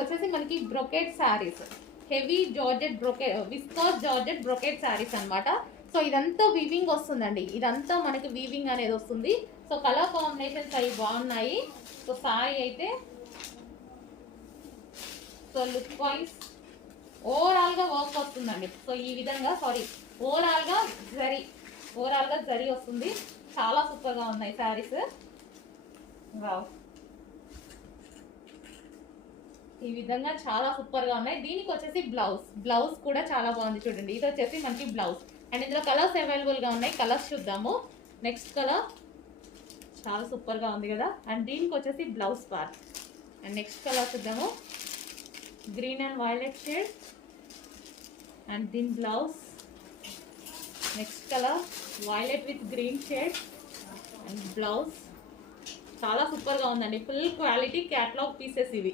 వచ్చేసి మనకి brocade saris, heavy georgette brocade, viscous georgette brocade saris అనమాట. సో ఇదంతా వీవింగ్ వస్తుందండి, ఇదంతా మనకి వీవింగ్ అనేది వస్తుంది. సో కలర్ కాంబినేషన్స్ అవి బాగున్నాయి. సో శారీ అయితే సో లుక్ వైజ్ ఓవరాల్గా వర్క్ వస్తుందండి. సో ఈ విధంగా ఓవరాల్గా జరీ వస్తుంది. చాలా సూపర్గా ఉన్నాయి శారీస్. వావ్, ఈ విధంగా చాలా సూపర్గా ఉన్నాయి. దీనికి వచ్చేసి బ్లౌజ్ కూడా చాలా బాగుంది చూడండి. ఇది వచ్చేసి మనకి బ్లౌజ్ అండ్ ఇందులో కలర్స్ అవైలబుల్గా ఉన్నాయి. కలర్స్ చూద్దాము. నెక్స్ట్ కలర్ చాలా సూపర్గా ఉంది కదా. అండ్ దీనికి వచ్చేసి blouse part. And next colour చూద్దాము. Green and violet shade and దీని blouse. Next colour violet with green shade and blouse. చాలా సూపర్గా ఉందండి. ఫుల్ క్వాలిటీ క్యాటలాగ్ పీసెస్ ఇవి.